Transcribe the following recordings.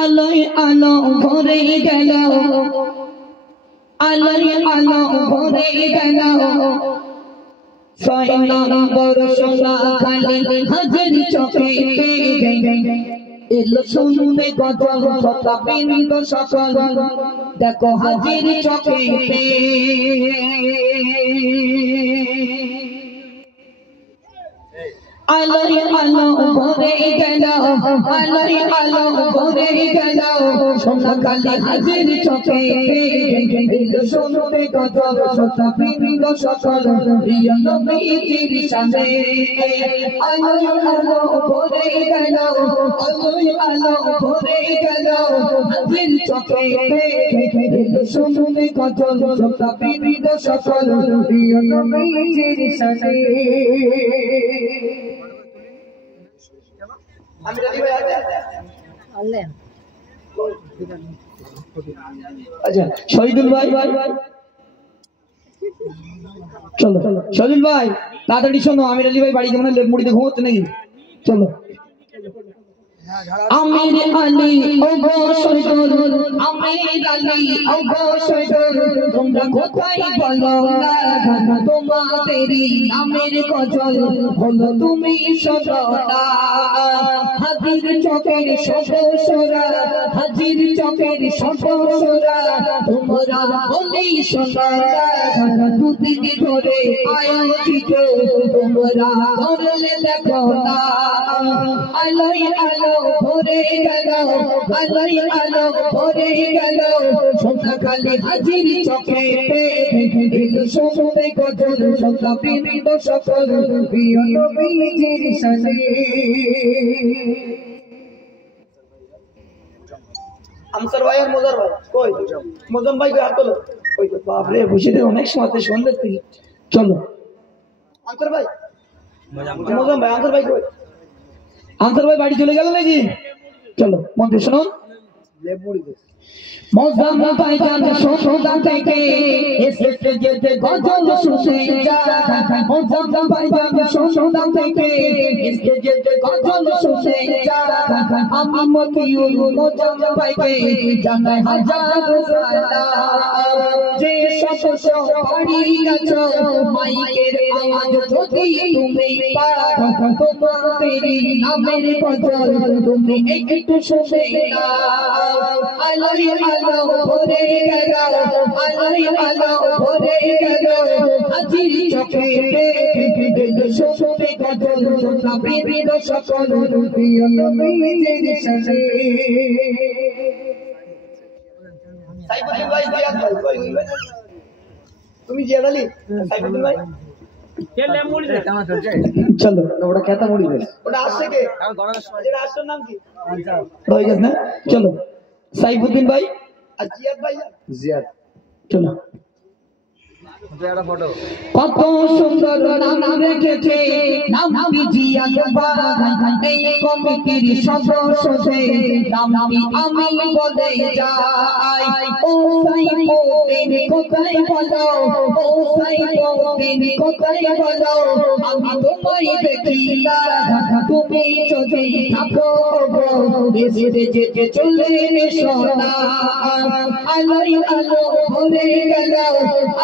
আলোয় আলো ভরে গেল, আলোয় আলো ভরে গেল, 6 নম্বর সোনা খালি হাজির চোখে এলো শুনবে গজল শতাবিন্দ সকল, দেখো হাজির চোখে আলোয় আলো ভরে গেল, আলোয় আলো ভরে গেল, সোনা খালি হাজির চোখে এলো শুনবে গজল শতাবিন্দ সকল, প্রিয় নবীজির শানে আলোয় আলো ভরে গেল, আলোয় আলো ভরে গেল, হাজির চোখে এলো শুনবে গজল শতাবিন্দ সকল, প্রিয় নবীজির শানে। আচ্ছা শহীদুল ভাই, চলো শহীদুল ভাই তাড়াতাড়ি শোনো, আমির আলী ভাই বাড়ি কেমন মুড়িতে ঘুমোচ্ছে নাকি? চলো আমির আলী ওগো শহীদুল, আমির আলী ওগো শহীদুল, তোমরা কোথায় বলো না তোমাদেরই নামের গজল হলো তুমি শোনা, হাজির চোখের সদস্যরা, হাজির চোখের সদস্যরা, তোমরা বলি শোনা দুদিন ধরে আয়োজিত তোমরা করলে দেখো না, আলোয় আলো ভরে গেল, আলোয় আলো ভরে গেল, সোনা খালি হাজির চোখে এলো শুনবে গজল শতাবিন্দ সকল, প্রিয় নবীজির শানে। আমসার ভাই আর মজার ভাই কই? মজম ভাই হাত তোলো। ওই তো বাপরে বসে দে, অনেক সময় সন্ধ্যের থেকে। চলো আমসার ভাই, মজম ভাই, আমসার ভাই কই? আমসার ভাই বাড়ি চলে গেল নাকি? চলো মন্ত্রী শুনুন। মজম ভাই জানে সোনা থেকে এসে যেতে গজল শুনে যা, মজম ভাই জানে সোনা থেকে এসে যেতে গজল শুনে যা, আমি মতিউল মজম ভাইকে জানাই হাজার সালাম, যে সব বাড়ি আছো মাইকের আওয়াজ যদি তুমি পাও, তোমাদেরই নামের গজল তুমি একটু শুনে নাও, আলোয় আলো ভরে গেল, আলোয় আলো ভরে গেল, হাজির চোখে এলো শুনবে গজল শতাবিন্দ সকল, প্রিয় নবীজির শানে। সাইফুদ্দিন ভাই, জিয়াদ ভাই কই গই? তুমি জিয়াদ আলী, সাইফুদ্দিন ভাই কেলে মুড়ি দে কামা চলছে। চলো ওটা কেতা মুড়ি দে, ওটা আসছে কে? যেটা আসছে নাম কি? রয়ে গেছে না? চলো সাইফুদ্দিন ভাই আর জিয়াদ ভাই, জিয়াদ চলো। কত সুন্দর নাম রেখেছে, নামটি জিয়াদ বাগান, এই কমিটির সদস্যদের নামটি আমি বলে যাই, ও সাইফুদ্দিন কোথায় বলো, ও সাইফুদ্দিন কোথায় বলো, আমি তোমায় দেখি না তুমি যদি থাকো এসে যেতে চলে এসো না, আলোয় আলো ভরে গেল,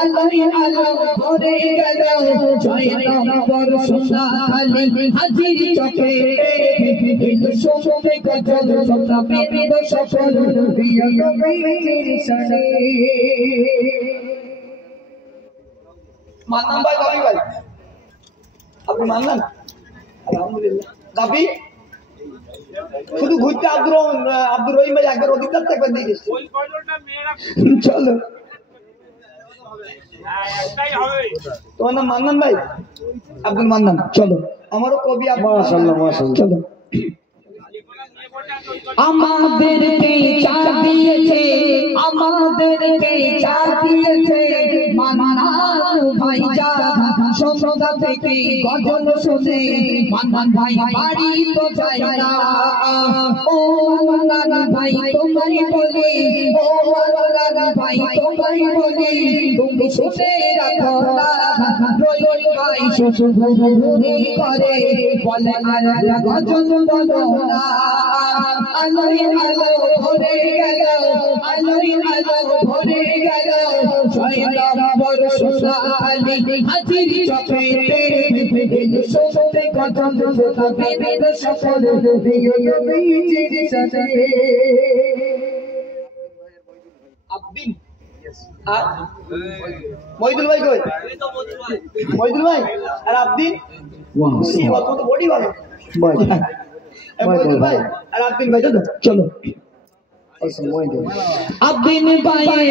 আলোয় আলো ভরে গেল, 6 নম্বর সোনা খালি হাজির চোখে এলো শুনবে গজল শতাবিন্দ সকল, প্রিয় নবীজির শানে। মান্নান ভাই, গাবি ভাই, আপনি মান্নান? আলহামদুলিল্লাহ। গাবি শুধু ঘুরতে আব্দুর রহিম ভাই একবার অধিকার একবার দিয়ে গেছে। চলো তোমার নাম মান্নান ভাই? আব্দুল মান্নান। চলো আমারও কবি মাশাআল্লাহ মাশাআল্লাহ। চলো আমাদেরকে চা দিয়েছে, আমাদেরকে চা দিয়েছে মান্নান ভাই, যা সন্ধ্যা থেকে গজল শুনে মান্নান ভাই বাড়ি তো যায় না, ও মান্নান ভাই তোমায় বলি, ও মান্নান ভাই তোমায় বলি, তুমি শুনে রাখো না রইল ভাই শুধু গুরুরি করে বলে আর গজল বলো না, আলোয় আলো ভরে গেল আলোয় আলো ভরে গেল 6 নম্বর সোনালি হাজির চপেতে সত্যি কথা বেদ সফল প্রিয় নবীজির সাথে আব্দিন মইদুল ভাই কই মইদুল ভাই আর আব্দিন খুশি কত বডি ভালো মইদুল ভাই আর আব্দিন ভাই চলো আব্দিন ভাই